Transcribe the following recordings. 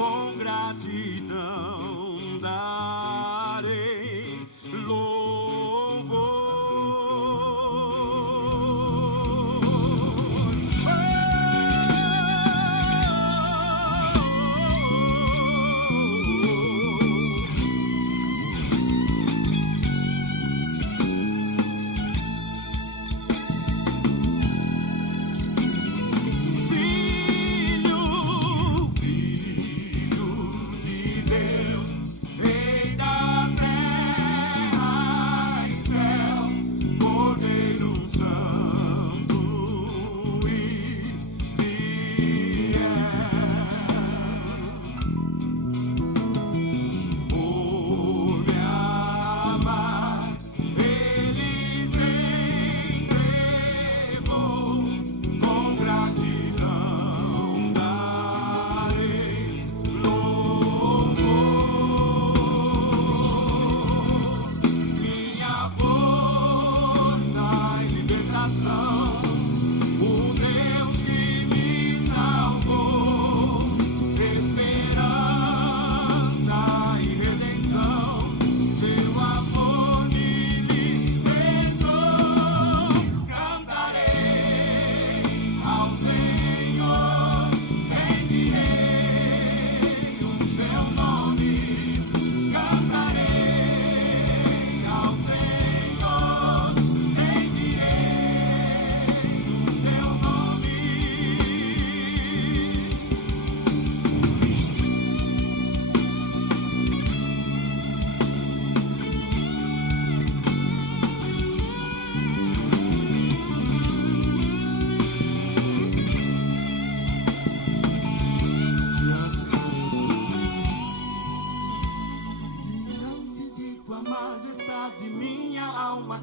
com gratidão darei louvor.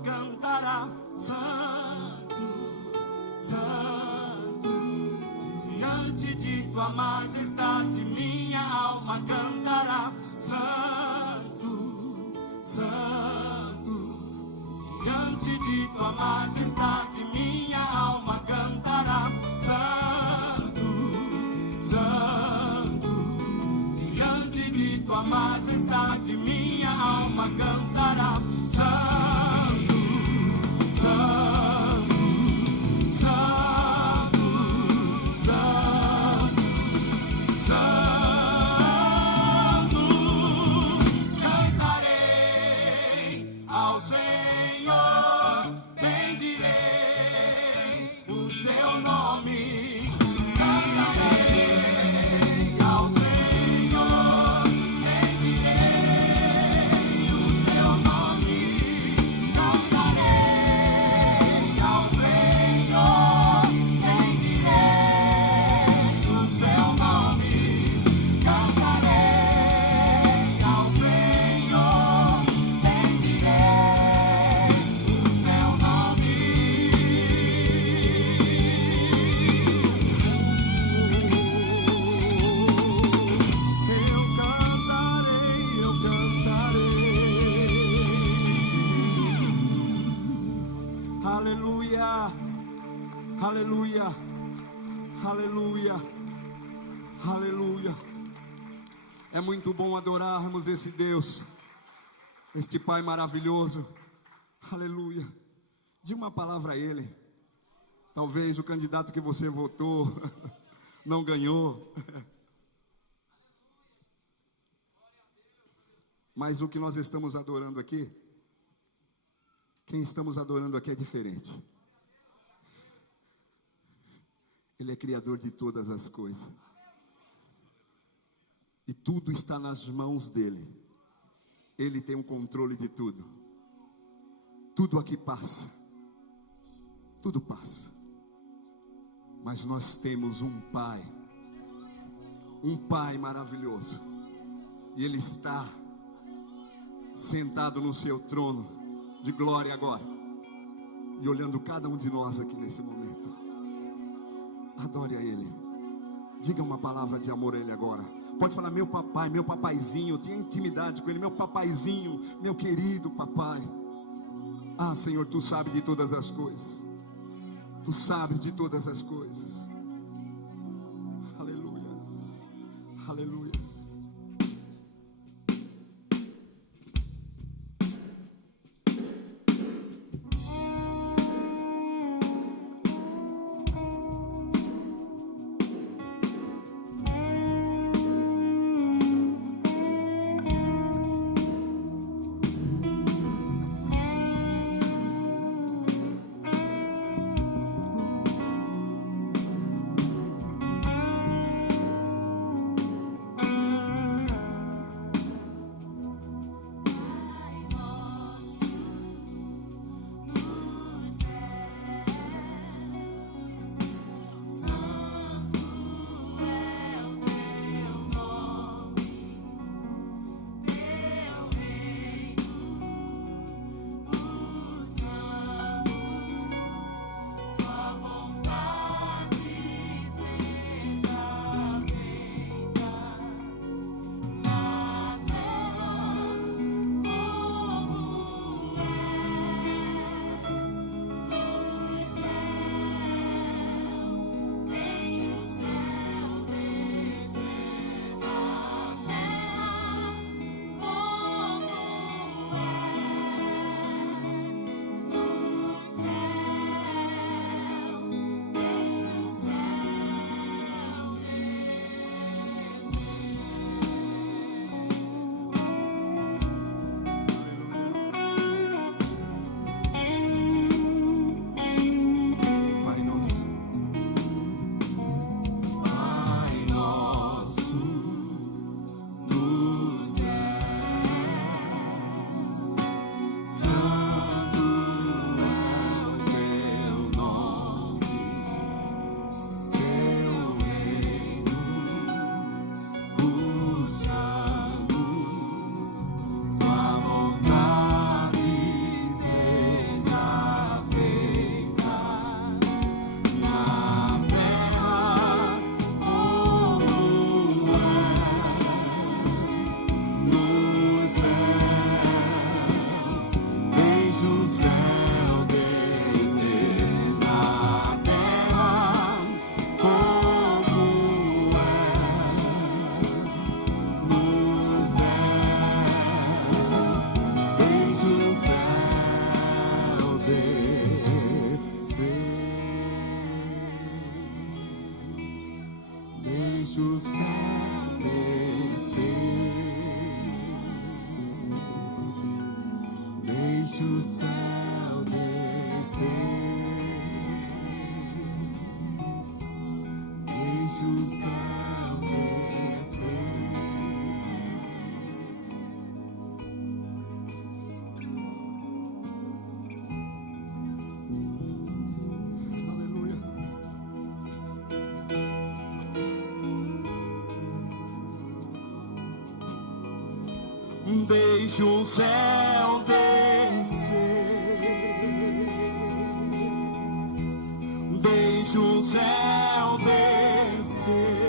Cantará santo, santo, diante de tua majestade minha alma cantará santo, santo, diante de tua majestade minha alma cantará santo, santo, diante de tua majestade minha alma cantará santo. Santo, Santo, Santo, Santo, cantarei ao Senhor, bendirei o seu nome, cantarei ao Senhor, bendirei o seu nome, cantarei ao Senhor, bendirei o seu nome, cantarei ao Senhor, bendirei o seu nome. Eu cantarei. Aleluia, aleluia, aleluia, aleluia. É muito bom adorarmos esse Deus, este Pai maravilhoso. Aleluia. Diga uma palavra a Ele. Talvez o candidato que você votou não ganhou, mas o que nós estamos adorando aqui, quem estamos adorando aqui é diferente. Ele é criador de todas as coisas, e tudo está nas mãos dele. Ele tem o controle de tudo. Tudo aqui passa, tudo passa, mas nós temos um Pai maravilhoso, e Ele está sentado no seu trono de glória agora, e olhando cada um de nós aqui nesse momento. Adore a Ele, diga uma palavra de amor a Ele agora. Pode falar: meu papai, meu papaizinho. Tenha intimidade com Ele, meu papaizinho, meu querido papai. Ah, Senhor, Tu sabes de todas as coisas, Tu sabes de todas as coisas. Aleluia, Aleluia. Deixa o céu descer, deixa o céu descer, deixa o céu descer. Deixa o céu descer, deixa o céu descer,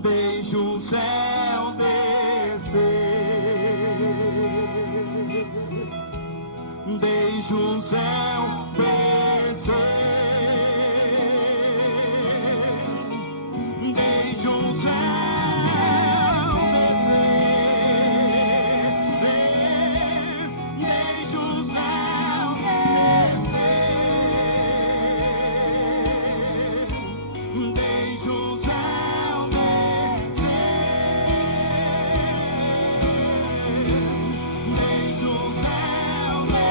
deixa o céu descer, deixa o céu descer, deixa o céu. Deixa o céu descer.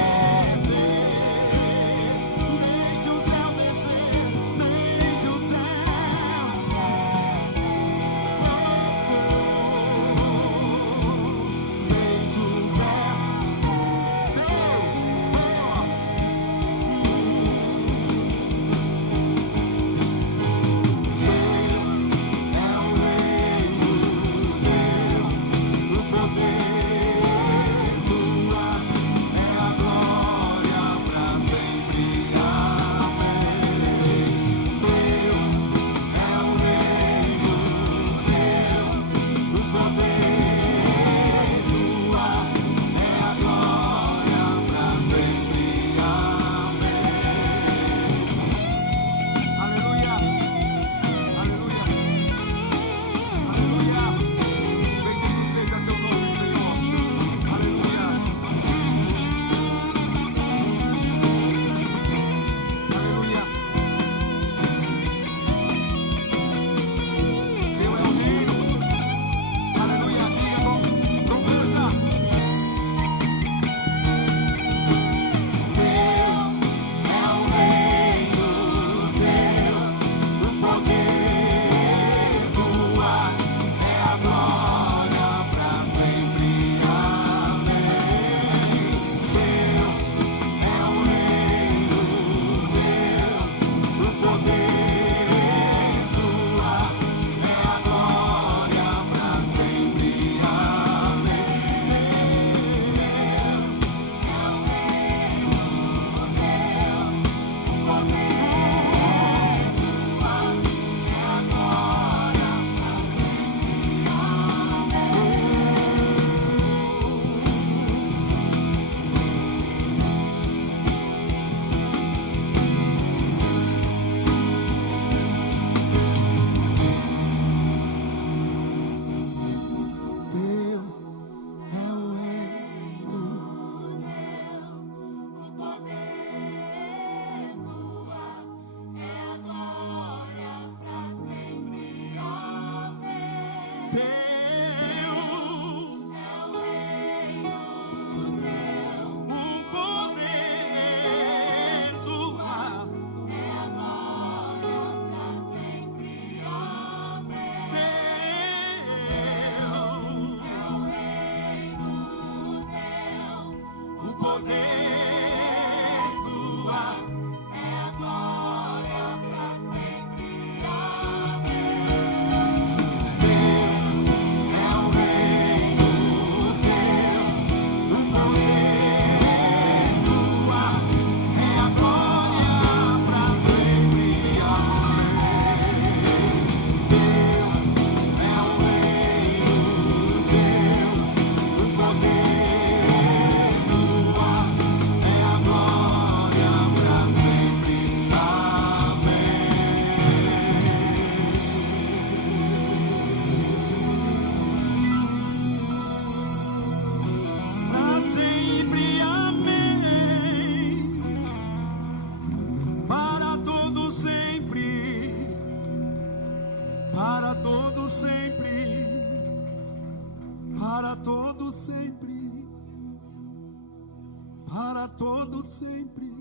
Para todo sempre.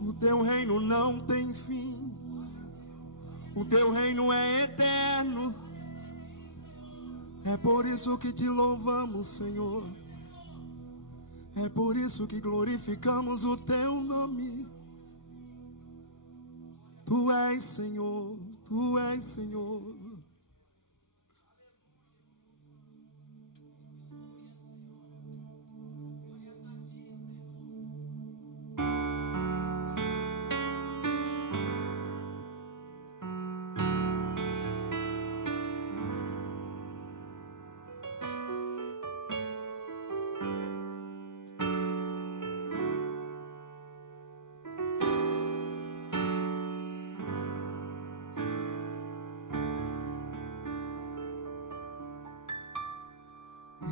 O teu reino não tem fim. O teu reino é eterno. É por isso que te louvamos, Senhor. É por isso que glorificamos o teu nome. Tu és Senhor, tu és Senhor.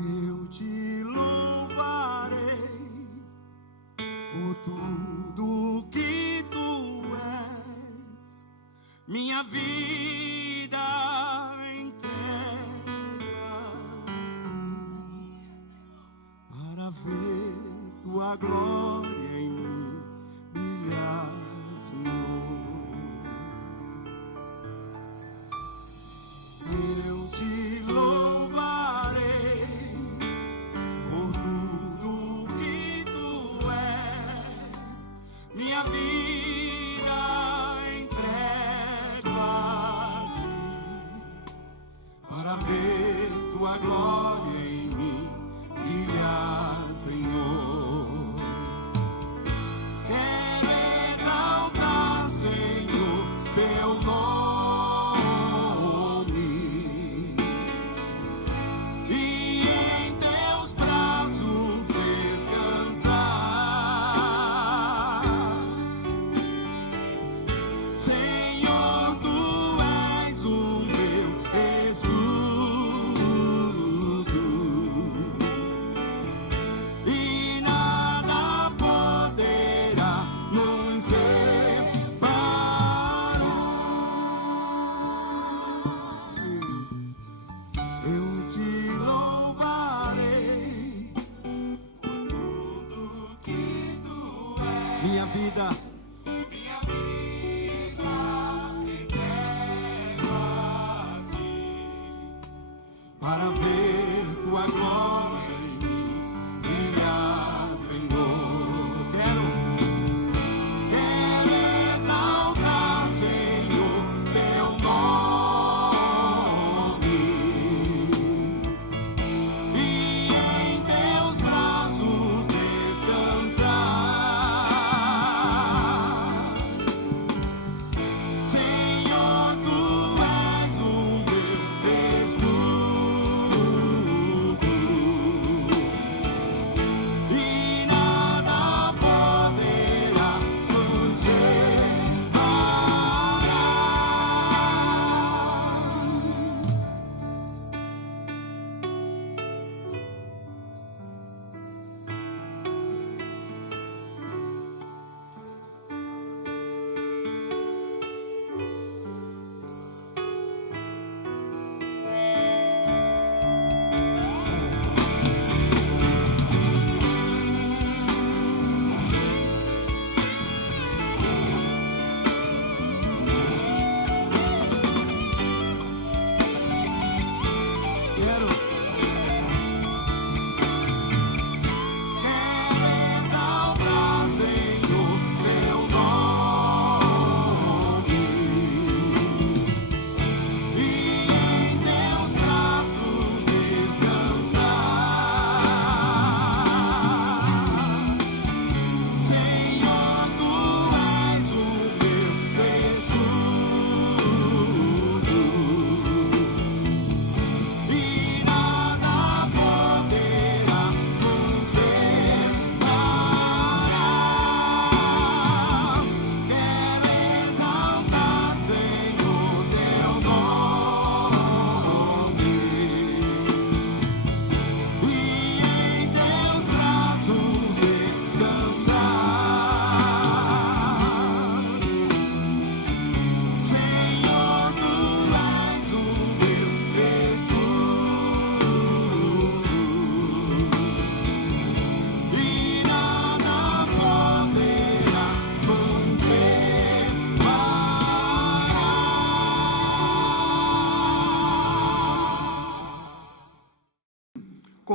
Eu te louvarei por tudo que tu és, minha vida entrego a ti, para ver tua glória em mim brilhar, Senhor. Eu te louvarei por tudo que tu és, minha vida entrego a ti, para ver tua glória em mim brilhar, Senhor. Quero exaltar, Senhor, teu nome. Senhor, tu és o meu escudo.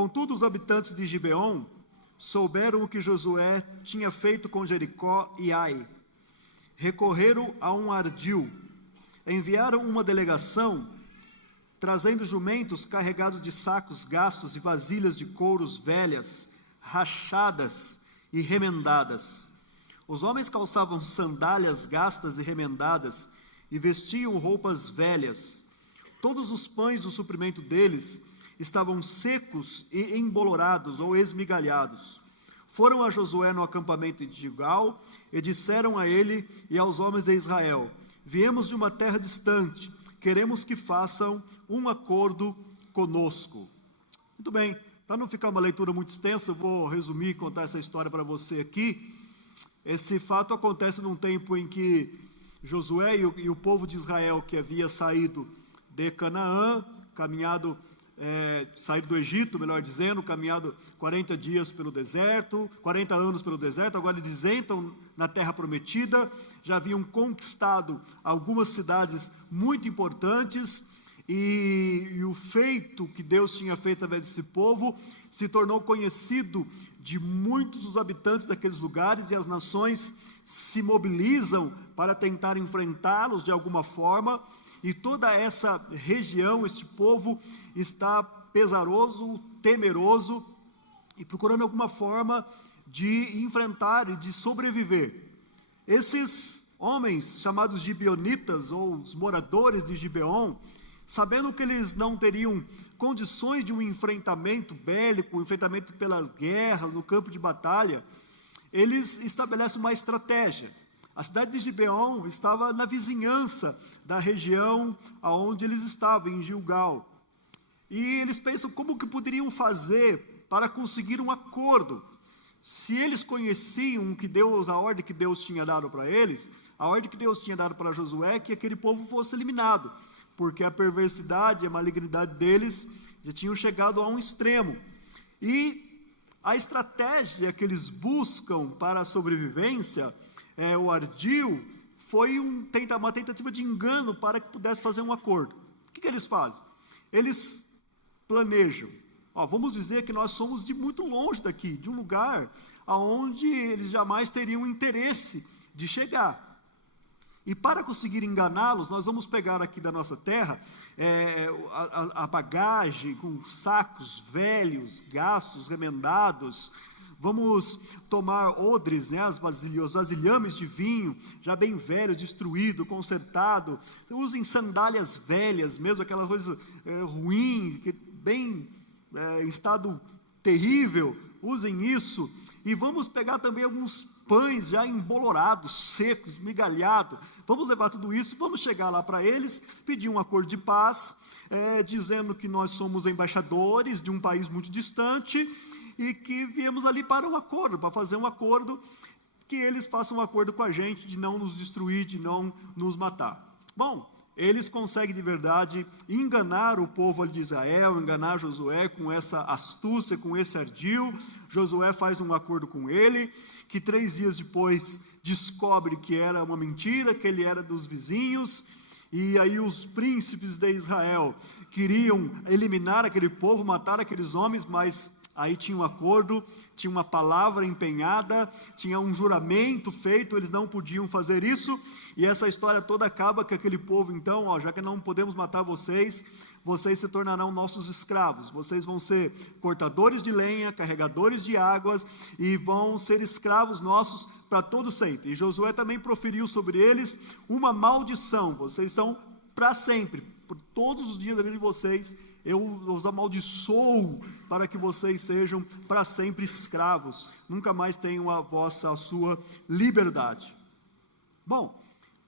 Contudo, os habitantes de Gibeon souberam o que Josué tinha feito com Jericó e Ai. Recorreram a um ardil. Enviaram uma delegação, trazendo jumentos carregados de sacos gastos e vasilhas de couros velhas, rachadas e remendadas. Os homens calçavam sandálias gastas e remendadas, e vestiam roupas velhas. Todos os pães do suprimento deles estavam secos e embolorados ou esmigalhados. Foram a Josué no acampamento de Gilgal e disseram a ele e aos homens de Israel: viemos de uma terra distante, queremos que façam um acordo conosco. Muito bem, para não ficar uma leitura muito extensa, eu vou resumir e contar essa história para você aqui. Esse fato acontece num tempo em que Josué e o povo de Israel, que havia saído de Canaã, saído do Egito, melhor dizendo, caminhado 40 dias pelo deserto, 40 anos pelo deserto, agora eles entram na terra prometida, já haviam conquistado algumas cidades muito importantes, e o feito que Deus tinha feito através desse povo se tornou conhecido de muitos dos habitantes daqueles lugares, e as nações se mobilizam para tentar enfrentá-los de alguma forma, e toda essa região, este povo está pesaroso, temeroso, e procurando alguma forma de enfrentar e de sobreviver. Esses homens, chamados gibeonitas, ou os moradores de Gibeon, sabendo que eles não teriam condições de um enfrentamento bélico, um enfrentamento pela guerra, no campo de batalha, eles estabelecem uma estratégia. A cidade de Gibeon estava na vizinhança da região onde eles estavam, em Gilgal. E eles pensam como que poderiam fazer para conseguir um acordo. Se eles conheciam que Deus, a ordem que Deus tinha dado para eles, a ordem que Deus tinha dado para Josué, que aquele povo fosse eliminado, porque a perversidade e a malignidade deles já tinham chegado a um extremo. E a estratégia que eles buscam para a sobrevivência, o ardil, foi uma tentativa de engano para que pudesse fazer um acordo. O que eles fazem? Eles planejam. Vamos dizer que nós somos de muito longe daqui, de um lugar aonde eles jamais teriam interesse de chegar. E para conseguir enganá-los, nós vamos pegar aqui da nossa terra a bagagem com sacos velhos, gastos, remendados. Vamos tomar odres, os vasilhames de vinho, já bem velho, destruído, consertado. Usem sandálias velhas, mesmo aquela coisa ruim, bem em estado terrível. Usem isso. E vamos pegar também alguns pães já embolorados, secos, migalhados. Vamos levar tudo isso, vamos chegar lá para eles, pedir um acordo de paz, dizendo que nós somos embaixadores de um país muito distante, e que viemos ali para um acordo, para fazer um acordo, que eles façam um acordo com a gente, de não nos destruir, de não nos matar. Bom, eles conseguem de verdade enganar o povo de Israel, enganar Josué com essa astúcia, com esse ardil. Josué faz um acordo com ele, que 3 dias depois descobre que era uma mentira, que ele era dos vizinhos, e aí os príncipes de Israel queriam eliminar aquele povo, matar aqueles homens, mas aí tinha um acordo, tinha uma palavra empenhada, tinha um juramento feito, eles não podiam fazer isso, e essa história toda acaba com aquele povo, então, já que não podemos matar vocês, vocês se tornarão nossos escravos, vocês vão ser cortadores de lenha, carregadores de águas, e vão ser escravos nossos para todo sempre. E Josué também proferiu sobre eles uma maldição: vocês são para sempre, por todos os dias da vida de vocês, eu os amaldiçoo para que vocês sejam para sempre escravos, nunca mais tenham a sua liberdade. Bom,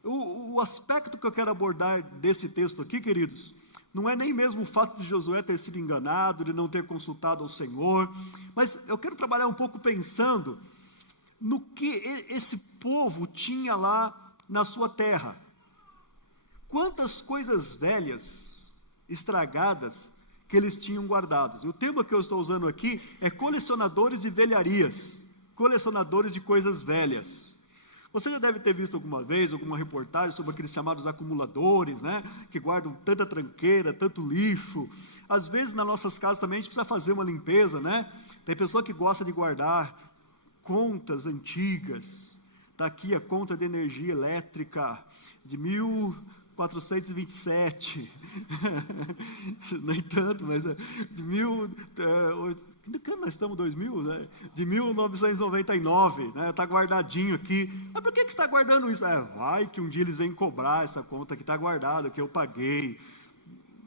o aspecto que eu quero abordar desse texto aqui, queridos, não é nem mesmo o fato de Josué ter sido enganado, de não ter consultado ao Senhor, mas eu quero trabalhar um pouco pensando no que esse povo tinha lá na sua terra. Quantas coisas velhas, estragadas, que eles tinham guardados. E o tema que eu estou usando aqui é colecionadores de velharias, colecionadores de coisas velhas. Você já deve ter visto alguma vez, alguma reportagem sobre aqueles chamados acumuladores, né? Que guardam tanta tranqueira, tanto lixo. Às vezes, nas nossas casas também, a gente precisa fazer uma limpeza, né? Tem pessoa que gosta de guardar contas antigas. Está aqui a conta de energia elétrica de 1427. Nem tanto, mas de que nós estamos, 2000, né? De 1999, né? Está guardadinho aqui. Mas por que você está guardando isso? Vai que um dia eles vêm cobrar essa conta que está guardada, que eu paguei.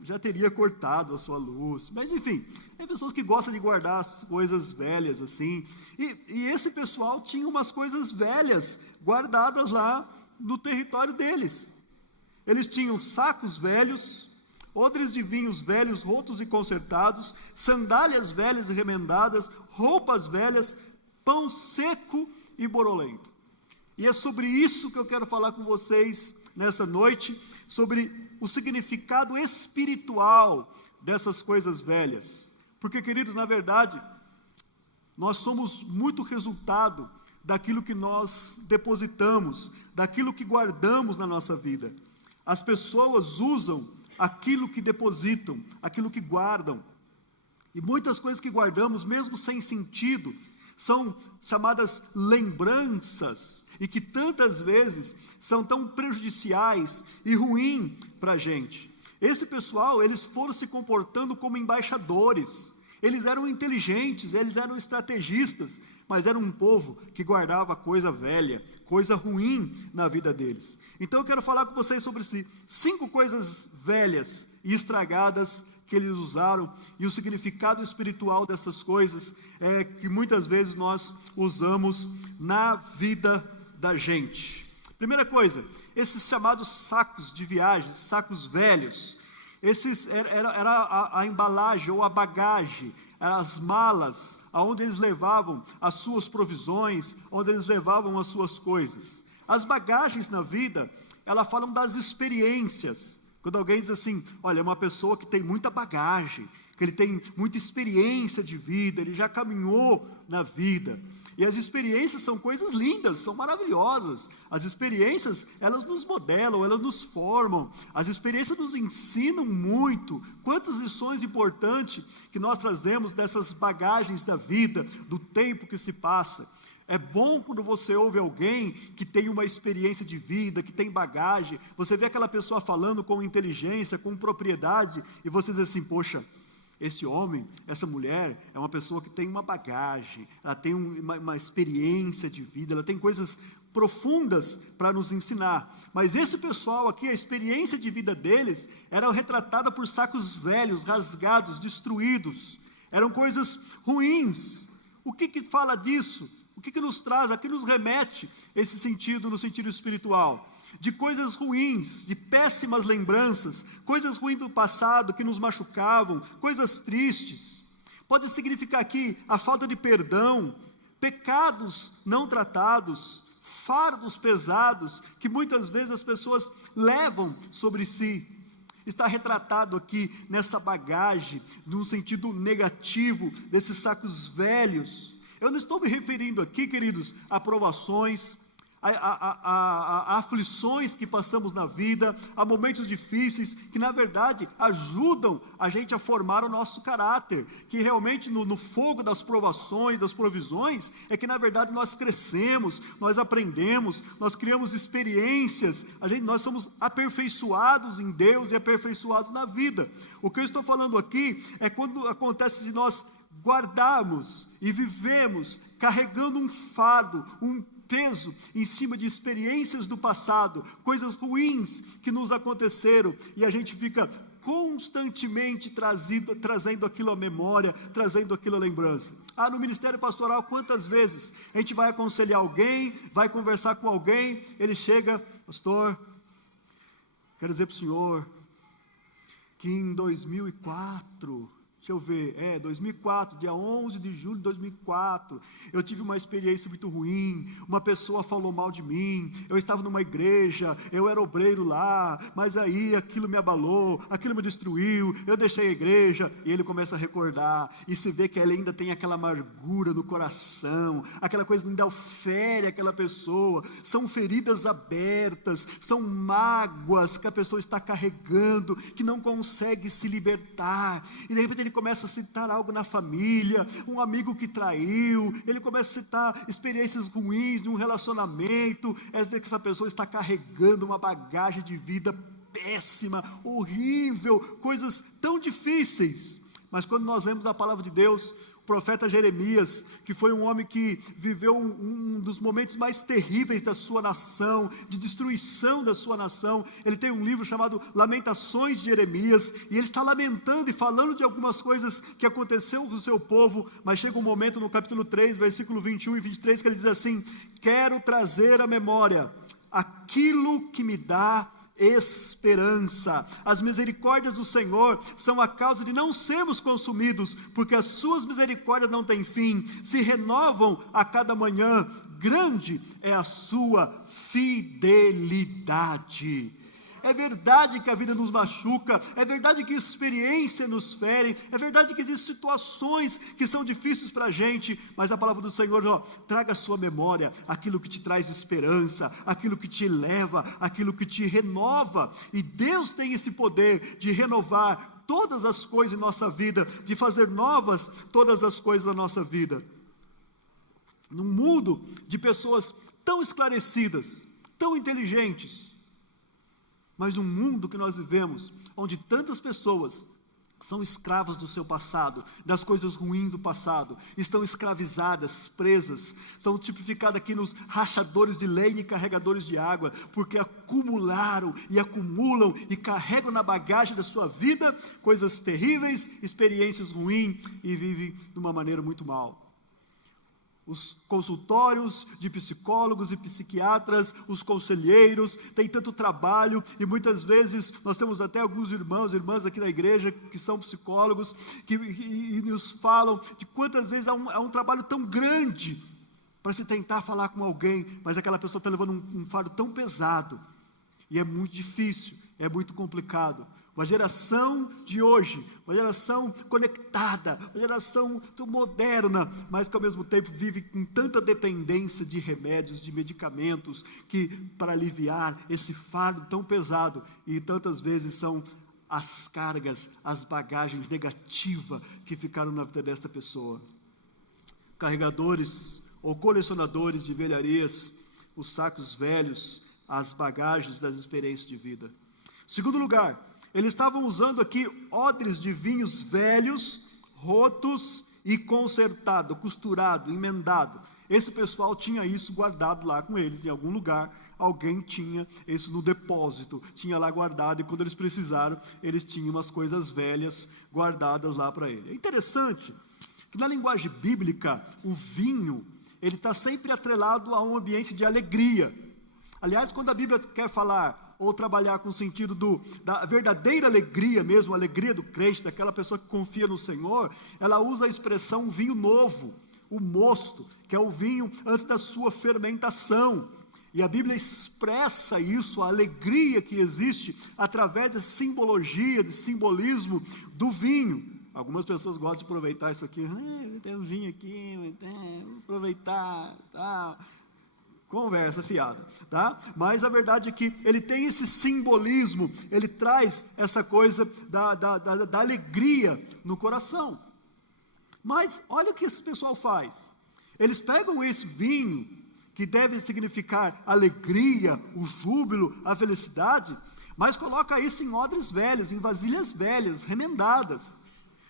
Já teria cortado a sua luz. Mas enfim, tem pessoas que gostam de guardar as coisas velhas assim. E esse pessoal tinha umas coisas velhas guardadas lá no território deles. Eles tinham sacos velhos, odres de vinhos velhos, rotos e consertados, sandálias velhas e remendadas, roupas velhas, pão seco e borolento. E é sobre isso que eu quero falar com vocês nessa noite, sobre o significado espiritual dessas coisas velhas. Porque, queridos, na verdade, nós somos muito resultado daquilo que nós depositamos, daquilo que guardamos na nossa vida. As pessoas usam aquilo que depositam, aquilo que guardam. E muitas coisas que guardamos, mesmo sem sentido, são chamadas lembranças, e que tantas vezes são tão prejudiciais e ruins para a gente. Esse pessoal, eles foram se comportando como embaixadores, eles eram inteligentes, eles eram estrategistas, mas era um povo que guardava coisa velha, coisa ruim na vida deles. Então eu quero falar com vocês sobre 5 coisas velhas e estragadas que eles usaram, e o significado espiritual dessas coisas, que muitas vezes nós usamos na vida da gente. Primeira coisa, esses chamados sacos de viagem, sacos velhos, esses era a embalagem ou a bagagem, as malas, aonde eles levavam as suas provisões, onde eles levavam as suas coisas. As bagagens na vida, elas falam das experiências. Quando alguém diz assim, olha, é uma pessoa que tem muita bagagem, que ele tem muita experiência de vida, ele já caminhou na vida. E as experiências são coisas lindas, são maravilhosas. As experiências, elas nos modelam, elas nos formam. As experiências nos ensinam muito. Quantas lições importantes que nós trazemos dessas bagagens da vida, do tempo que se passa. É bom quando você ouve alguém que tem uma experiência de vida, que tem bagagem, você vê aquela pessoa falando com inteligência, com propriedade, e você diz assim, poxa, esse homem, essa mulher, é uma pessoa que tem uma bagagem, ela tem uma experiência de vida, ela tem coisas profundas para nos ensinar. Mas esse pessoal aqui, a experiência de vida deles, era retratada por sacos velhos, rasgados, destruídos, eram coisas ruins. O que fala disso? O que nos traz, a que nos remete esse sentido, no sentido espiritual? De coisas ruins, de péssimas lembranças, coisas ruins do passado que nos machucavam, coisas tristes. Pode significar aqui a falta de perdão, pecados não tratados, fardos pesados, que muitas vezes as pessoas levam sobre si. Está retratado aqui nessa bagagem, num sentido negativo, desses sacos velhos. Eu não estou me referindo aqui, queridos, a provações, a aflições que passamos na vida, a momentos difíceis, que na verdade ajudam a gente a formar o nosso caráter, que realmente no fogo das provações, das provisões, é que na verdade nós crescemos, nós aprendemos, nós criamos experiências, nós somos aperfeiçoados em Deus e aperfeiçoados na vida. O que eu estou falando aqui é quando acontece de nós guardarmos e vivemos carregando um fardo, um peso em cima de experiências do passado, coisas ruins que nos aconteceram, e a gente fica constantemente trazendo aquilo à memória, trazendo aquilo à lembrança. No ministério pastoral, quantas vezes a gente vai aconselhar alguém, vai conversar com alguém, ele chega, pastor, quero dizer para o senhor, que em 2004, Deixa eu ver, 2004, dia 11 de julho de 2004, eu tive uma experiência muito ruim, uma pessoa falou mal de mim, eu estava numa igreja, eu era obreiro lá, mas aí aquilo me abalou, aquilo me destruiu, eu deixei a igreja, e ele começa a recordar, e se vê que ele ainda tem aquela amargura no coração, aquela coisa ainda ofere aquela pessoa, são feridas abertas, são mágoas que a pessoa está carregando, que não consegue se libertar, e de repente ele começa a citar algo na família, um amigo que traiu, ele começa a citar experiências ruins de um relacionamento, às vezes essa pessoa está carregando uma bagagem de vida péssima, horrível, coisas tão difíceis, mas quando nós lemos a palavra de Deus, o profeta Jeremias, que foi um homem que viveu um dos momentos mais terríveis da sua nação, de destruição da sua nação, ele tem um livro chamado Lamentações de Jeremias, e ele está lamentando e falando de algumas coisas que aconteceram com o seu povo, mas chega um momento no capítulo 3, versículo 21 e 23, que ele diz assim: quero trazer à memória aquilo que me dá esperança. As misericórdias do Senhor são a causa de não sermos consumidos, porque as suas misericórdias não têm fim, se renovam a cada manhã, grande é a sua fidelidade. É verdade que a vida nos machuca, é verdade que a experiência nos fere, é verdade que existem situações que são difíceis para a gente, mas a palavra do Senhor, traga à sua memória aquilo que te traz esperança, aquilo que te eleva, aquilo que te renova, e Deus tem esse poder de renovar todas as coisas em nossa vida, de fazer novas todas as coisas da nossa vida. Num mundo de pessoas tão esclarecidas, tão inteligentes, mas num mundo que nós vivemos, onde tantas pessoas são escravas do seu passado, das coisas ruins do passado, estão escravizadas, presas, são tipificadas aqui nos rachadores de lenha e carregadores de água, porque acumularam e acumulam e carregam na bagagem da sua vida coisas terríveis, experiências ruins, e vivem de uma maneira muito mal. Os consultórios de psicólogos e psiquiatras, os conselheiros, têm tanto trabalho, e muitas vezes nós temos até alguns irmãos e irmãs aqui na igreja que são psicólogos, e nos falam de quantas vezes há um trabalho tão grande para se tentar falar com alguém, mas aquela pessoa está levando um fardo tão pesado, e é muito difícil, é muito complicado. Uma geração de hoje, uma geração conectada, uma geração moderna, mas que ao mesmo tempo vive com tanta dependência de remédios, de medicamentos, que para aliviar esse fardo tão pesado, e tantas vezes são as cargas, as bagagens negativas que ficaram na vida desta pessoa. Carregadores ou colecionadores de velharias, os sacos velhos, as bagagens das experiências de vida. Segundo lugar, eles estavam usando aqui odres de vinhos velhos, rotos e consertado, costurado, emendado. Esse pessoal tinha isso guardado lá com eles, em algum lugar, alguém tinha isso no depósito, tinha lá guardado, e quando eles precisaram, eles tinham umas coisas velhas guardadas lá para ele. É interessante que na linguagem bíblica, o vinho, ele está sempre atrelado a um ambiente de alegria. Aliás, quando a Bíblia quer falar ou trabalhar com o sentido da verdadeira alegria mesmo, a alegria do crente, daquela pessoa que confia no Senhor, ela usa a expressão vinho novo, o mosto, que é o vinho antes da sua fermentação, e a Bíblia expressa isso, a alegria que existe, através da simbologia, do simbolismo do vinho. Algumas pessoas gostam de aproveitar isso aqui, tem um vinho aqui, vamos aproveitar, tal. Conversa fiada, tá? Mas a verdade é que ele tem esse simbolismo, ele traz essa coisa da alegria no coração. Mas olha o que esse pessoal faz. Eles pegam esse vinho, que deve significar alegria, o júbilo, a felicidade, mas coloca isso em odres velhos, em vasilhas velhas, remendadas.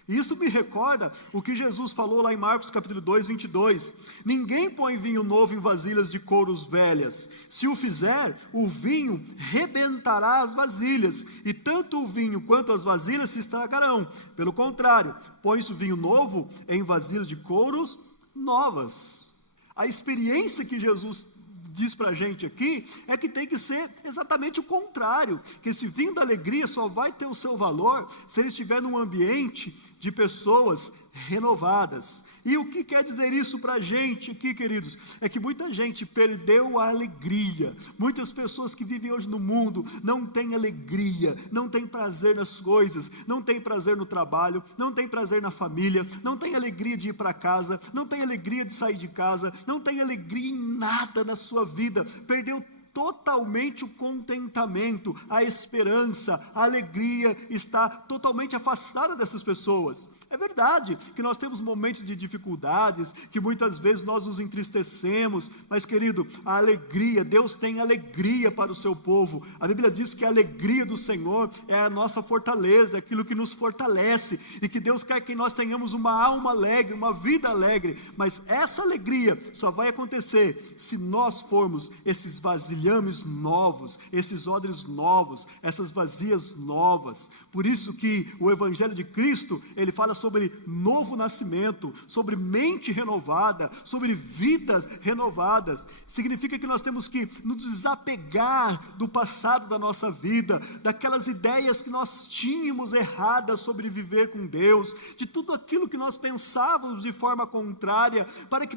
Isso me recorda o que Jesus falou lá em Marcos capítulo 2, 22. Ninguém põe vinho novo em vasilhas de couros velhas. Se o fizer, o vinho rebentará as vasilhas, e tanto o vinho quanto as vasilhas se estragarão. Pelo contrário, põe-se o vinho novo em vasilhas de couros novas. A experiência que Jesus diz para a gente aqui, é que tem que ser exatamente o contrário, que esse vinho da alegria só vai ter o seu valor se ele estiver num ambiente de pessoas renovadas. E o que quer dizer isso para a gente aqui, queridos? É que muita gente perdeu a alegria. Muitas pessoas que vivem hoje no mundo não têm alegria, não têm prazer nas coisas, não têm prazer no trabalho, não têm prazer na família, não têm alegria de ir para casa, não têm alegria de sair de casa, não têm alegria em nada na sua vida. Perdeu totalmente o contentamento, a esperança, a alegria está totalmente afastada dessas pessoas. É verdade que nós temos momentos de dificuldades, que muitas vezes nós nos entristecemos, mas querido, a alegria, Deus tem alegria para o seu povo. A Bíblia diz que a alegria do Senhor é a nossa fortaleza, é aquilo que nos fortalece, e que Deus quer que nós tenhamos uma alma alegre, uma vida alegre, mas essa alegria só vai acontecer se nós formos esses vasilhames novos, esses odres novos, essas vazias novas. Por isso que o Evangelho de Cristo, ele fala sobre novo nascimento, sobre mente renovada, sobre vidas renovadas. Significa que nós temos que nos desapegar do passado da nossa vida, daquelas ideias que nós tínhamos erradas sobre viver com Deus, de tudo aquilo que nós pensávamos de forma contrária, para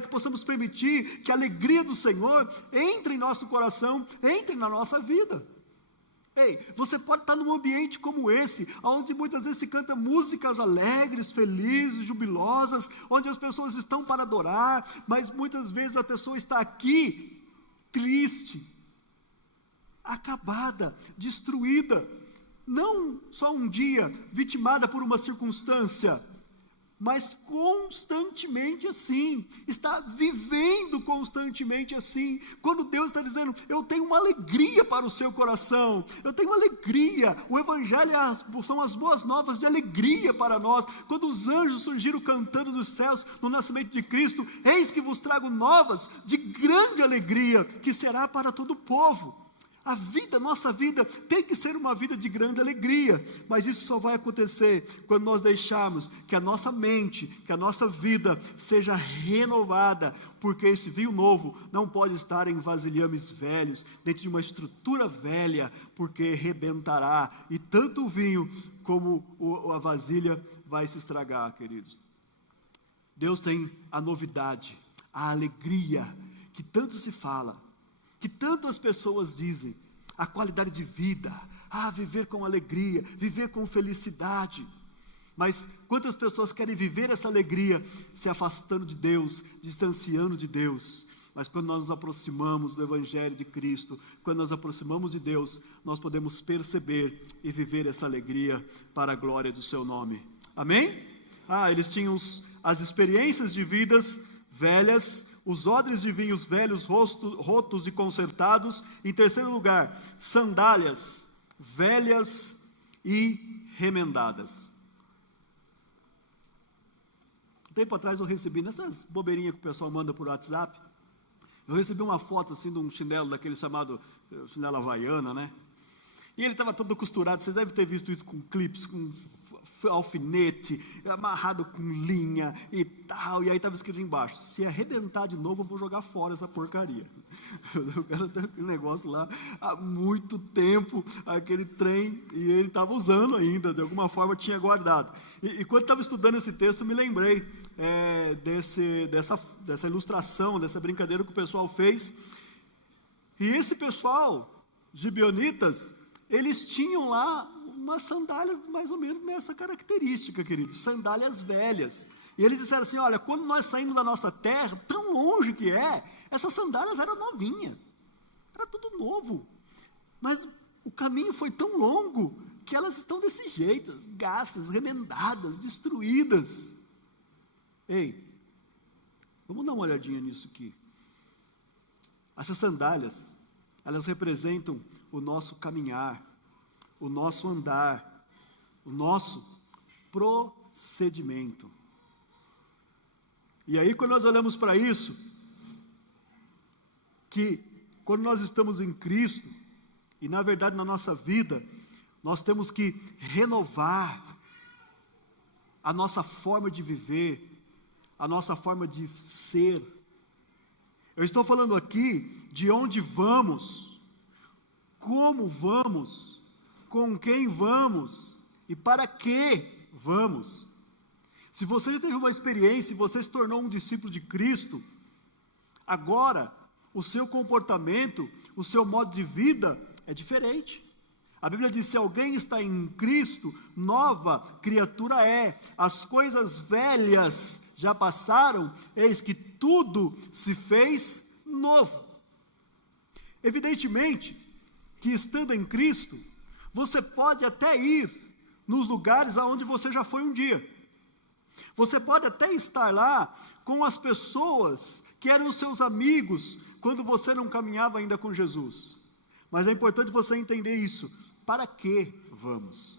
que possamos permitir que a alegria do Senhor entre em nosso coração, entre na nossa vida. Ei, você pode estar num ambiente como esse, onde muitas vezes se canta músicas alegres, felizes, jubilosas, onde as pessoas estão para adorar, mas muitas vezes a pessoa está aqui, triste, acabada, destruída, não só um dia, vitimada por uma circunstância, mas constantemente assim, está vivendo constantemente assim, quando Deus está dizendo, eu tenho uma alegria para o seu coração, eu tenho alegria, o Evangelho são as boas novas de alegria para nós. Quando os anjos surgiram cantando dos céus, no nascimento de Cristo, eis que vos trago novas de grande alegria, que será para todo o povo. A vida, nossa vida, tem que ser uma vida de grande alegria, mas isso só vai acontecer quando nós deixarmos que a nossa mente, que a nossa vida seja renovada, porque esse vinho novo não pode estar em vasilhames velhos, dentro de uma estrutura velha, porque rebentará, e tanto o vinho como a vasilha vai se estragar, queridos. Deus tem a novidade, a alegria, que tanto se fala, que tanto as pessoas dizem, a qualidade de vida, viver com alegria, viver com felicidade, mas quantas pessoas querem viver essa alegria, se afastando de Deus, distanciando de Deus? Mas quando nós nos aproximamos do Evangelho de Cristo, quando nós nos aproximamos de Deus, nós podemos perceber e viver essa alegria para a glória do seu nome, amém? Eles tinham as experiências de vidas velhas, os odres de vinhos velhos, rotos e consertados. Em terceiro lugar, sandálias velhas e remendadas. Um tempo atrás eu recebi, nessas bobeirinhas que o pessoal manda por WhatsApp, eu recebi uma foto assim de um chinelo, daquele chamado chinelo havaiana, né? E ele estava todo costurado, vocês devem ter visto isso com clipes, com alfinete, amarrado com linha e tal, e aí estava escrito embaixo, se arrebentar de novo eu vou jogar fora essa porcaria. O cara tem aquele negócio lá há muito tempo, aquele trem, e ele estava usando ainda, de alguma forma tinha guardado. E quando estava estudando esse texto, me lembrei dessa ilustração, dessa brincadeira que o pessoal fez. E esse pessoal, gibeonitas, eles tinham lá umas sandálias mais ou menos nessa característica, queridos, sandálias velhas. E eles disseram assim, olha, quando nós saímos da nossa terra, tão longe que essas sandálias eram novinhas, era tudo novo, mas o caminho foi tão longo, que elas estão desse jeito, gastas, remendadas, destruídas. Ei, vamos dar uma olhadinha nisso aqui. Essas sandálias, elas representam o nosso caminhar, o nosso andar, o nosso procedimento. E aí quando nós olhamos para isso, que quando nós estamos em Cristo, e na verdade na nossa vida, nós temos que renovar a nossa forma de viver, a nossa forma de ser. Eu estou falando aqui de onde vamos, como vamos, com quem vamos e para que vamos. Se você já teve uma experiência e você se tornou um discípulo de Cristo, agora o seu comportamento, o seu modo de vida é diferente. A Bíblia diz: se alguém está em Cristo, nova criatura é. As coisas velhas já passaram, eis que tudo se fez novo. Evidentemente que estando em Cristo, você pode até ir nos lugares aonde você já foi um dia. Você pode até estar lá com as pessoas que eram os seus amigos quando você não caminhava ainda com Jesus. Mas é importante você entender isso. Para que vamos?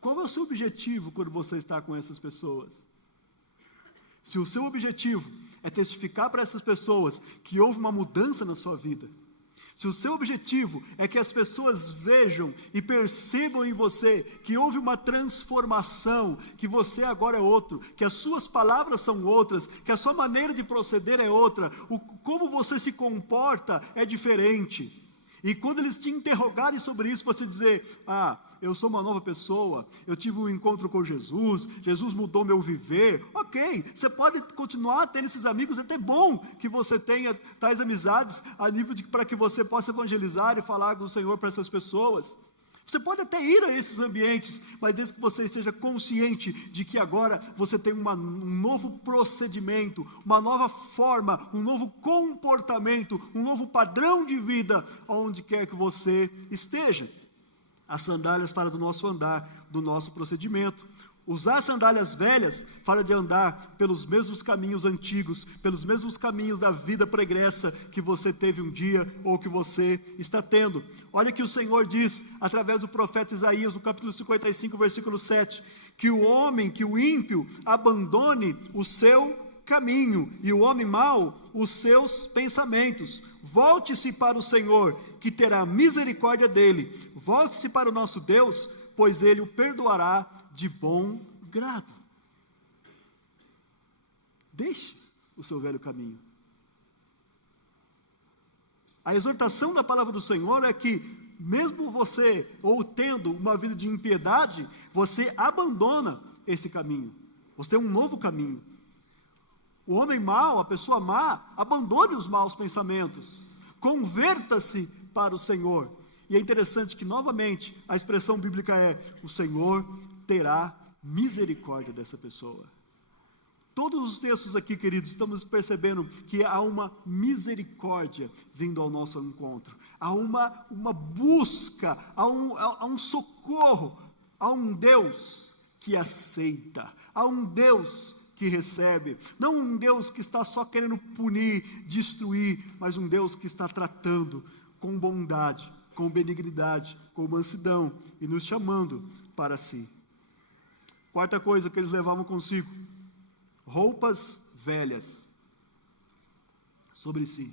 Qual é o seu objetivo quando você está com essas pessoas? Se o seu objetivo é testificar para essas pessoas que houve uma mudança na sua vida, se o seu objetivo é que as pessoas vejam e percebam em você que houve uma transformação, que você agora é outro, que as suas palavras são outras, que a sua maneira de proceder é outra, como você se comporta é diferente. E quando eles te interrogarem sobre isso, você dizer: eu sou uma nova pessoa, eu tive um encontro com Jesus, Jesus mudou meu viver. Ok, você pode continuar tendo esses amigos, é até bom que você tenha tais amizades a nível de para que você possa evangelizar e falar do Senhor para essas pessoas. Você pode até ir a esses ambientes, mas desde que você seja consciente de que agora você tem um novo procedimento, uma nova forma, um novo comportamento, um novo padrão de vida, onde quer que você esteja. As sandálias falam do nosso andar, do nosso procedimento. Usar sandálias velhas fala de andar pelos mesmos caminhos antigos, pelos mesmos caminhos da vida pregressa que você teve um dia ou que você está tendo. Olha que o Senhor diz, através do profeta Isaías, no capítulo 55, versículo 7, que o ímpio, abandone o seu caminho e o homem mau os seus pensamentos. Volte-se para o Senhor, que terá misericórdia dele. Volte-se para o nosso Deus, pois ele o perdoará de bom grado. Deixe o seu velho caminho. A exortação da palavra do Senhor é que, mesmo você, ou tendo uma vida de impiedade, você abandona esse caminho. Você tem um novo caminho. O homem mau, a pessoa má, abandone os maus pensamentos. Converta-se para o Senhor. E é interessante que, novamente, a expressão bíblica é: o Senhor terá misericórdia dessa pessoa. Todos os textos aqui, queridos, estamos percebendo que há uma misericórdia vindo ao nosso encontro. Há uma busca, há um socorro, há um Deus que aceita, há um Deus que recebe, não um Deus que está só querendo punir, destruir, mas um Deus que está tratando com bondade, com benignidade, com mansidão e nos chamando para si. Quarta coisa que eles levavam consigo: roupas velhas sobre si.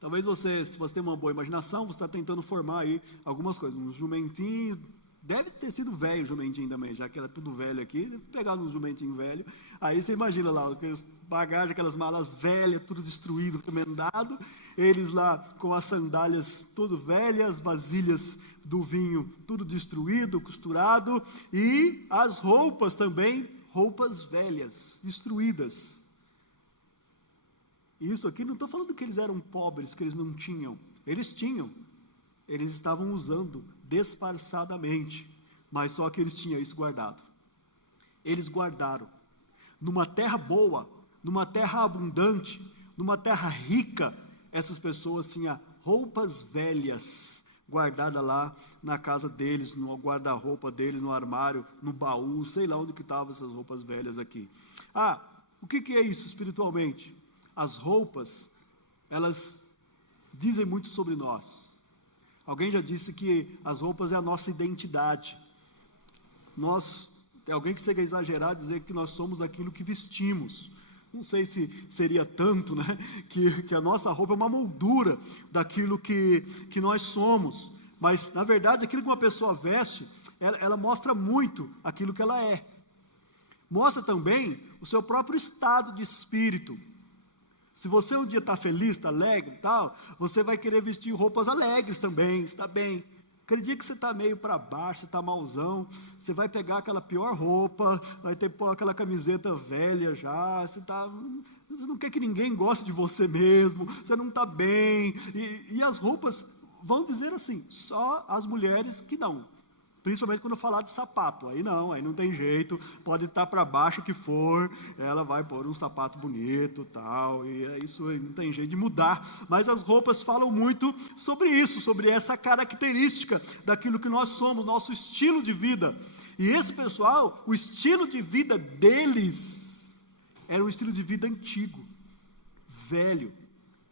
Talvez você, se você tem uma boa imaginação, você está tentando formar aí algumas coisas, um jumentinho. Deve ter sido velho o jumentinho também, já que era tudo velho aqui, pegar um jumentinho velho, aí você imagina lá, aqueles bagagens, aquelas malas velhas, tudo destruído, remendado, eles lá com as sandálias tudo velhas, vasilhas do vinho tudo destruído, costurado, e as roupas também, roupas velhas, destruídas. E isso aqui, não estou falando que eles eram pobres, que eles não tinham, eles tinham, eles estavam usando disfarçadamente, mas só que eles tinham isso guardado. Eles guardaram, numa terra boa, numa terra abundante, numa terra rica, essas pessoas tinham roupas velhas, guardadas lá na casa deles, no guarda-roupa deles, no armário, no baú, sei lá onde que estavam essas roupas velhas aqui. O que é isso espiritualmente? As roupas, elas dizem muito sobre nós. Alguém já disse que as roupas é a nossa identidade. Tem alguém que chega a exagerar, dizer que nós somos aquilo que vestimos. Não sei se seria tanto, né? Que a nossa roupa é uma moldura daquilo que nós somos. Mas, na verdade, aquilo que uma pessoa veste, ela mostra muito aquilo que ela é. Mostra também o seu próprio estado de espírito. Se você um dia está feliz, está alegre e tal, você vai querer vestir roupas alegres também, está bem. Aquele dia que você está meio para baixo, você está malzão, você vai pegar aquela pior roupa, vai ter que pôr aquela camiseta velha já, você não quer que ninguém goste de você mesmo, você não está bem, e as roupas vão dizer assim, só as mulheres que não. Principalmente quando eu falar de sapato, aí não tem jeito, pode estar para baixo que for, ela vai pôr um sapato bonito tal, e é isso aí, não tem jeito de mudar, mas as roupas falam muito sobre isso, sobre essa característica daquilo que nós somos, nosso estilo de vida, e esse pessoal, o estilo de vida deles, era um estilo de vida antigo, velho,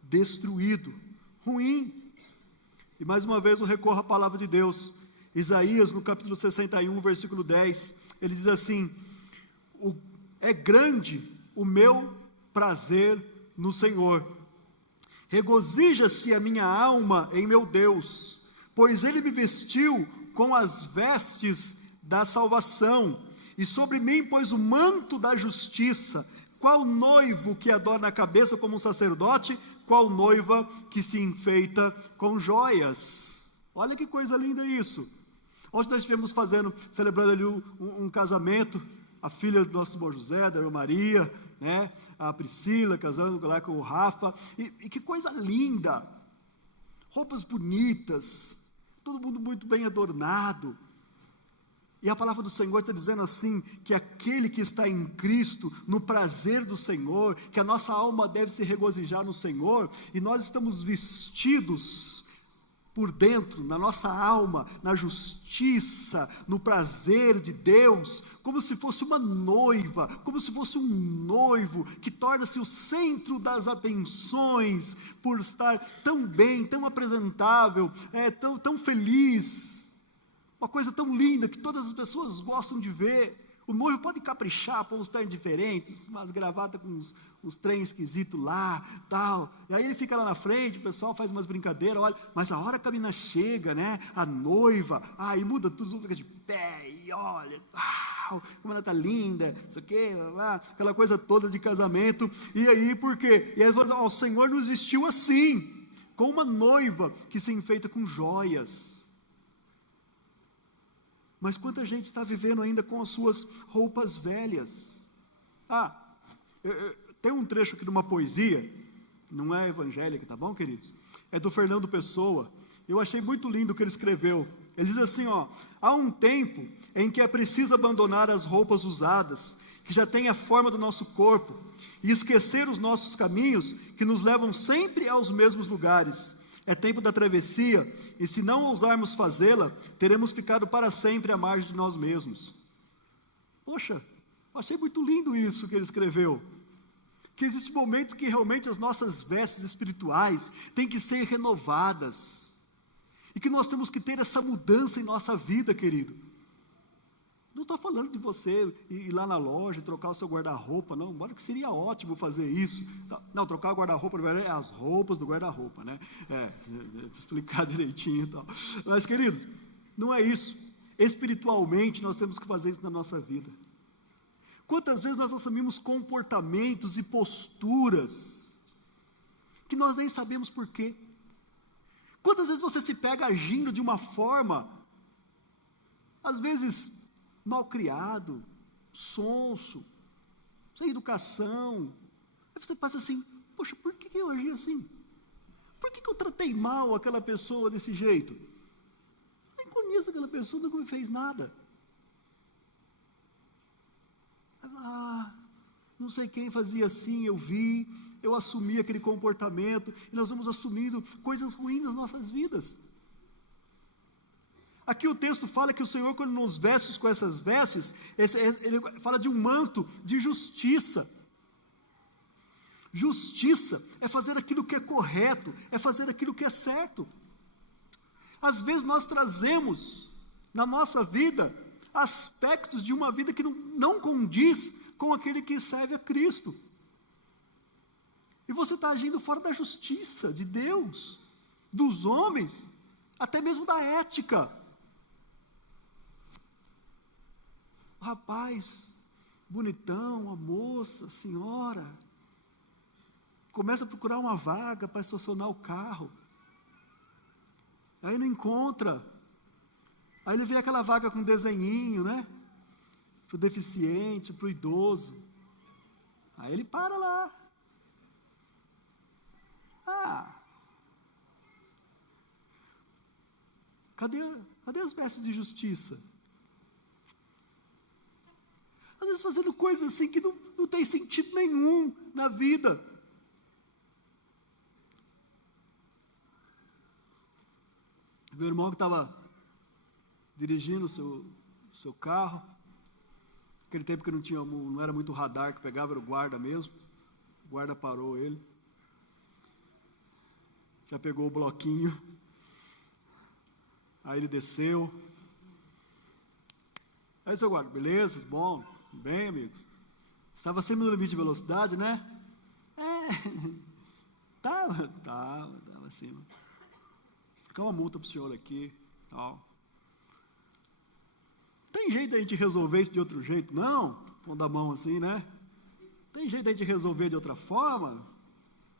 destruído, ruim, e mais uma vez eu recorro à palavra de Deus, Isaías, no capítulo 61, versículo 10, ele diz assim, é grande o meu prazer no Senhor, regozija-se a minha alma em meu Deus, pois ele me vestiu com as vestes da salvação, e sobre mim pôs o manto da justiça, qual noivo que adorna a cabeça como um sacerdote, qual noiva que se enfeita com joias. Olha que coisa linda isso. Ontem nós estivemos celebrando ali um casamento, a filha do nosso irmão José, da irmã Maria, né, a Priscila, casando lá com o Rafa, e que coisa linda, roupas bonitas, todo mundo muito bem adornado, e a palavra do Senhor está dizendo assim, que aquele que está em Cristo, no prazer do Senhor, que a nossa alma deve se regozijar no Senhor, e nós estamos vestidos por dentro, na nossa alma, na justiça, no prazer de Deus, como se fosse uma noiva, como se fosse um noivo, que torna-se o centro das atenções, por estar tão bem, tão apresentável, tão feliz, uma coisa tão linda, que todas as pessoas gostam de ver. O noivo pode caprichar, pôr uns ternos diferentes, umas gravatas com uns trem esquisitos lá, tal, e aí ele fica lá na frente, o pessoal faz umas brincadeiras, olha, mas a hora que a menina chega, né, a noiva, aí muda tudo, fica de pé, e olha, como ela está linda, não sei o quê, aquela coisa toda de casamento, e aí por quê? E aí eles falam, o Senhor nos vestiu assim, com uma noiva que se enfeita com joias. Mas quanta gente está vivendo ainda com as suas roupas velhas? Tem um trecho aqui de uma poesia, não é evangélica, tá bom, queridos? É do Fernando Pessoa, eu achei muito lindo o que ele escreveu. Ele diz assim, há um tempo em que é preciso abandonar as roupas usadas, que já têm a forma do nosso corpo, e esquecer os nossos caminhos, que nos levam sempre aos mesmos lugares. É tempo da travessia, e se não ousarmos fazê-la, teremos ficado para sempre à margem de nós mesmos. Poxa, achei muito lindo isso que ele escreveu. Que existem momentos que realmente as nossas vestes espirituais têm que ser renovadas. E que nós temos que ter essa mudança em nossa vida, querido. Não estou falando de você ir lá na loja e trocar o seu guarda-roupa, não, embora que seria ótimo fazer isso. Não, trocar o guarda-roupa, é as roupas do guarda-roupa, né? Explicar direitinho e tal. Mas, queridos, não é isso. Espiritualmente, nós temos que fazer isso na nossa vida. Quantas vezes nós assumimos comportamentos e posturas que nós nem sabemos por quê? Quantas vezes você se pega agindo de uma forma, às vezes mal criado, sonso, sem educação, aí você passa assim, poxa, por que eu agi assim? Por que eu tratei mal aquela pessoa desse jeito? Eu nem conheço aquela pessoa, nunca me fez nada. Não sei quem fazia assim, eu vi, eu assumi aquele comportamento, e nós vamos assumindo coisas ruins nas nossas vidas. Aqui o texto fala que o Senhor, quando nos veste com essas vestes, ele fala de um manto de justiça. Justiça é fazer aquilo que é correto, é fazer aquilo que é certo. Às vezes nós trazemos na nossa vida aspectos de uma vida que não condiz com aquele que serve a Cristo. E você está agindo fora da justiça de Deus, dos homens, até mesmo da ética. O rapaz, bonitão, a moça, a senhora, começa a procurar uma vaga para estacionar o carro. Aí não encontra. Aí ele vê aquela vaga com desenhinho, né? Para o deficiente, para o idoso. Aí ele para lá. Cadê as vestes de justiça? Às vezes fazendo coisas assim que não tem sentido nenhum na vida. Meu irmão que estava dirigindo o seu carro, aquele tempo que não era muito radar que pegava, era o guarda mesmo. O guarda parou ele. Já pegou o bloquinho. Aí ele desceu. Aí, seu guarda, beleza? Bom, bem, amigo. Estava acima do limite de velocidade, né? Tava acima. Fica uma multa pro senhor aqui, tal. Tem jeito da gente resolver isso de outro jeito? Não? Pondo a mão assim, né? Tem jeito da gente resolver de outra forma?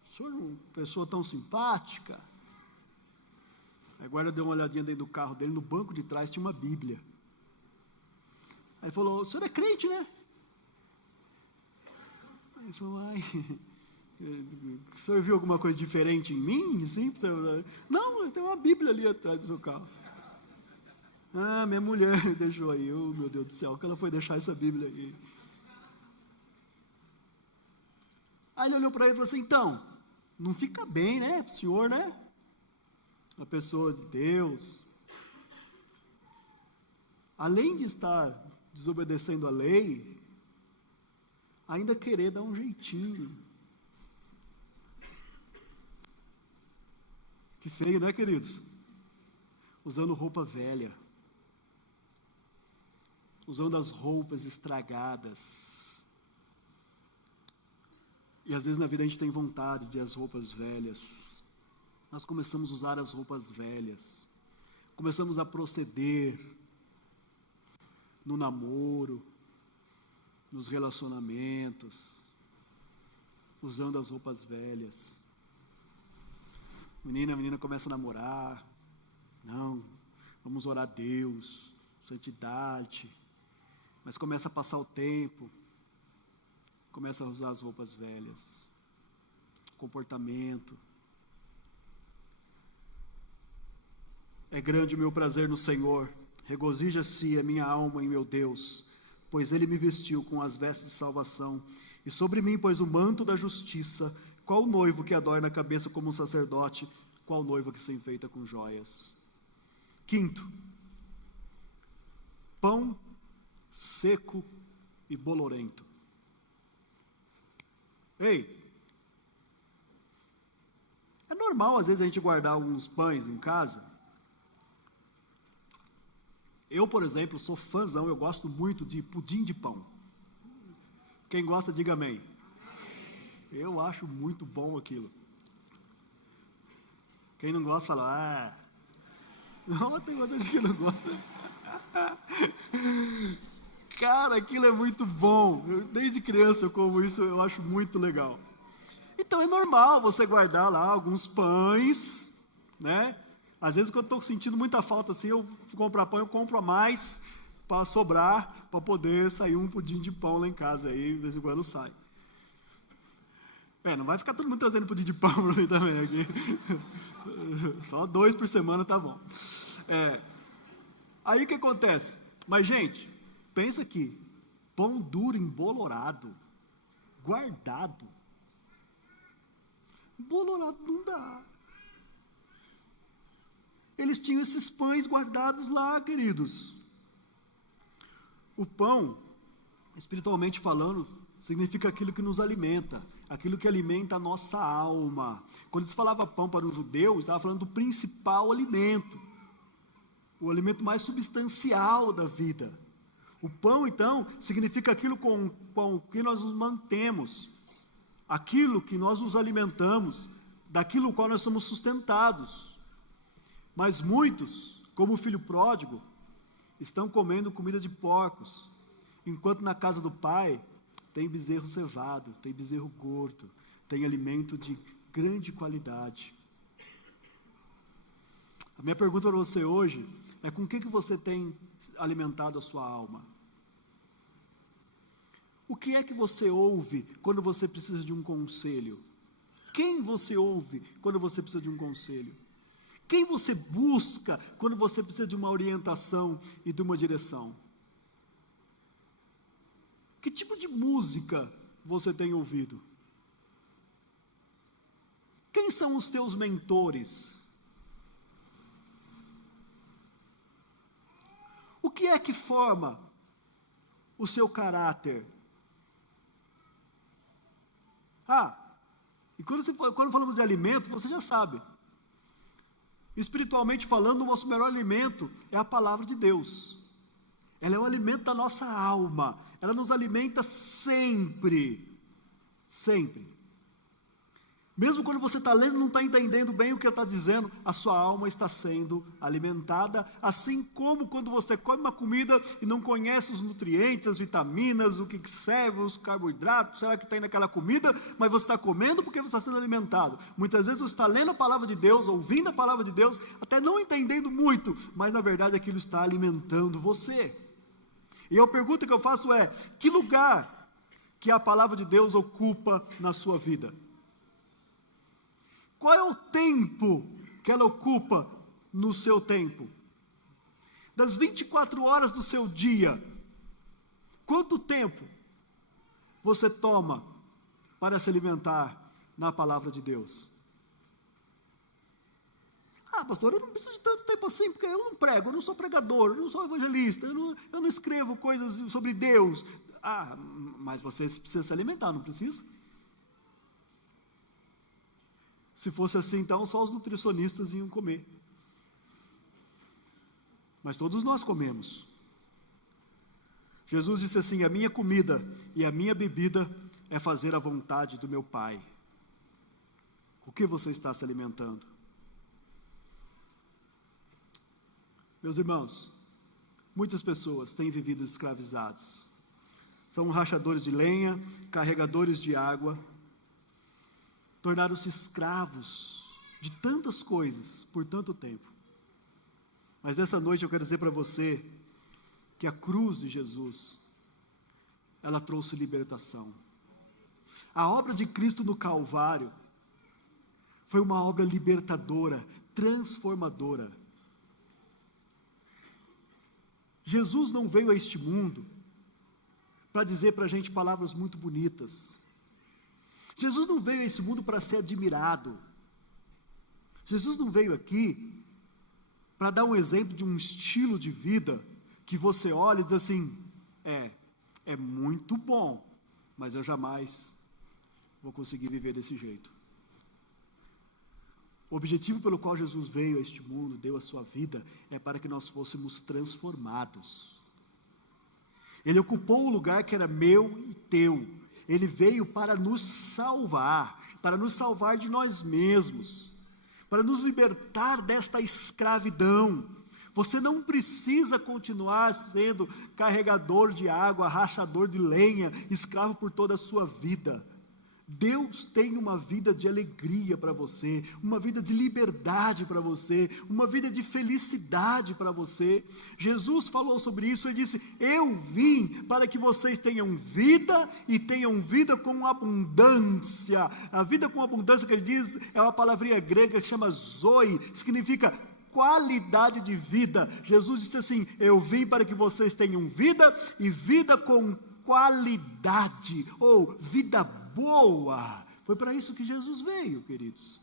O senhor é uma pessoa tão simpática. Aí a guarda deu uma olhadinha dentro do carro dele, no banco de trás tinha uma Bíblia. Aí falou, o senhor é crente, né? Aí ele falou, o senhor viu alguma coisa diferente em mim? Assim, não, tem uma Bíblia ali atrás do seu carro. Minha mulher deixou aí, meu Deus do céu, que ela foi deixar essa Bíblia aí. Aí ele olhou para ele e falou assim, então, não fica bem, né, pro senhor, né? Uma pessoa de Deus, além de estar desobedecendo a lei, ainda querer dar um jeitinho. Que feio, né, queridos? Usando roupa velha, usando as roupas estragadas. E às vezes na vida a gente tem vontade de as roupas velhas. Nós começamos a usar as roupas velhas, começamos a proceder no namoro, nos relacionamentos, usando as roupas velhas. A menina começa a namorar, não, vamos orar a Deus, santidade, mas começa a passar o tempo, começa a usar as roupas velhas, comportamento. É grande o meu prazer no Senhor, regozija-se a minha alma em meu Deus, pois Ele me vestiu com as vestes de salvação, e sobre mim pôs o manto da justiça. Qual noivo que adorna a cabeça como um sacerdote, qual noiva que se enfeita com joias? Quinto, pão seco e bolorento. Ei, é normal às vezes a gente guardar alguns pães em casa. Eu, por exemplo, sou fãzão, eu gosto muito de pudim de pão. Quem gosta, diga amém. Eu acho muito bom aquilo. Quem não gosta, fala, não, tem outra gente que não gosta. Cara, aquilo é muito bom. Desde criança eu como isso, eu acho muito legal. Então é normal você guardar lá alguns pães, né? Às vezes quando eu estou sentindo muita falta assim, eu vou comprar pão, eu compro a mais para sobrar, para poder sair um pudim de pão lá em casa, aí de vez em quando sai. Não vai ficar todo mundo trazendo pudim de pão para mim também aqui. Só 2 por semana tá bom. Aí o que acontece? Mas gente, pensa aqui, pão duro embolorado, guardado. Embolorado não dá. Eles tinham esses pães guardados lá, queridos. O pão, espiritualmente falando, significa aquilo que nos alimenta, aquilo que alimenta a nossa alma. Quando se falava pão para um judeu, estava falando do principal alimento, o alimento mais substancial da vida. O pão, então, significa aquilo com o que nós nos mantemos, aquilo que nós nos alimentamos, daquilo com qual nós somos sustentados. Mas muitos, como o filho pródigo, estão comendo comida de porcos, enquanto na casa do pai tem bezerro cevado, tem bezerro gordo, tem alimento de grande qualidade. A minha pergunta para você hoje é: com o que você tem alimentado a sua alma? O que é que você ouve quando você precisa de um conselho? Quem você ouve quando você precisa de um conselho? Quem você busca quando você precisa de uma orientação e de uma direção? Que tipo de música você tem ouvido? Quem são os teus mentores? O que é que forma o seu caráter? E quando falamos de alimento, você já sabe. Espiritualmente falando, o nosso melhor alimento é a palavra de Deus. Ela é o alimento da nossa alma. Ela nos alimenta sempre. Sempre. Mesmo quando você está lendo e não está entendendo bem o que está dizendo, a sua alma está sendo alimentada, assim como quando você come uma comida e não conhece os nutrientes, as vitaminas, o que serve, os carboidratos, será que tem naquela comida, mas você está comendo porque você está sendo alimentado. Muitas vezes você está lendo a palavra de Deus, ouvindo a palavra de Deus, até não entendendo muito, mas na verdade aquilo está alimentando você. E a pergunta que eu faço é: que lugar que a palavra de Deus ocupa na sua vida? Qual é o tempo que ela ocupa no seu tempo? Das 24 horas do seu dia, quanto tempo você toma para se alimentar na palavra de Deus? Pastor, eu não preciso de tanto tempo assim, porque eu não prego, eu não sou pregador, eu não sou evangelista, eu não escrevo coisas sobre Deus. Mas você precisa se alimentar, não precisa? Se fosse assim, então, só os nutricionistas iam comer. Mas todos nós comemos. Jesus disse assim: a minha comida e a minha bebida é fazer a vontade do meu Pai. O que você está se alimentando? Meus irmãos, muitas pessoas têm vivido escravizados. São rachadores de lenha, carregadores de água, tornaram-se escravos de tantas coisas por tanto tempo. Mas nessa noite eu quero dizer para você que a cruz de Jesus, ela trouxe libertação. A obra de Cristo no Calvário foi uma obra libertadora, transformadora. Jesus não veio a este mundo para dizer para a gente palavras muito bonitas. Jesus não veio a esse mundo para ser admirado. Jesus não veio aqui para dar um exemplo de um estilo de vida que você olha e diz assim: é muito bom, mas eu jamais vou conseguir viver desse jeito. O objetivo pelo qual Jesus veio a este mundo, deu a sua vida, é para que nós fôssemos transformados. Ele ocupou o lugar que era meu e teu. Ele veio para nos salvar de nós mesmos, para nos libertar desta escravidão. Você não precisa continuar sendo carregador de água, rachador de lenha, escravo por toda a sua vida. Deus tem uma vida de alegria para você, uma vida de liberdade para você, uma vida de felicidade para você. Jesus falou sobre isso, ele disse: eu vim para que vocês tenham vida e tenham vida com abundância. A vida com abundância que ele diz é uma palavrinha grega que chama zoe, significa qualidade de vida. Jesus disse assim: eu vim para que vocês tenham vida e vida com qualidade, ou vida boa. Foi para isso que Jesus veio, queridos.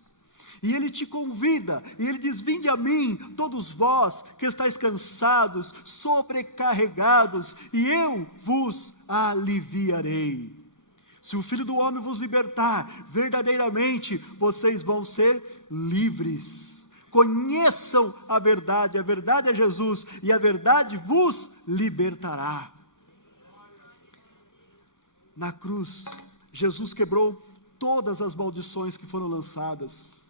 E Ele te convida, e Ele diz: vinde a mim, todos vós que estáis cansados, sobrecarregados, e eu vos aliviarei. Se o Filho do Homem vos libertar, verdadeiramente vocês vão ser livres. Conheçam a verdade é Jesus, e a verdade vos libertará. Na cruz, Jesus quebrou todas as maldições que foram lançadas,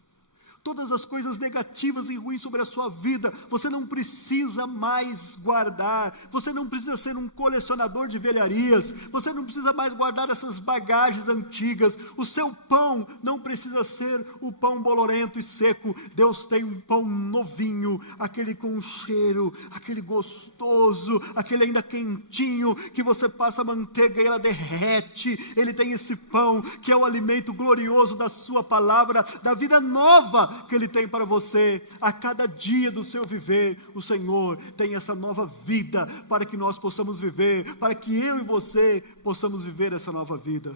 todas as coisas negativas e ruins sobre a sua vida. Você não precisa mais guardar, você não precisa ser um colecionador de velharias, você não precisa mais guardar essas bagagens antigas. O seu pão não precisa ser o pão bolorento e seco. Deus tem um pão novinho, aquele com cheiro, aquele gostoso, aquele ainda quentinho, que você passa a manteiga e ela derrete. Ele tem esse pão que é o alimento glorioso da sua palavra, da vida nova que Ele tem para você. A cada dia do seu viver, o Senhor tem essa nova vida para que nós possamos viver, para que eu e você possamos viver essa nova vida.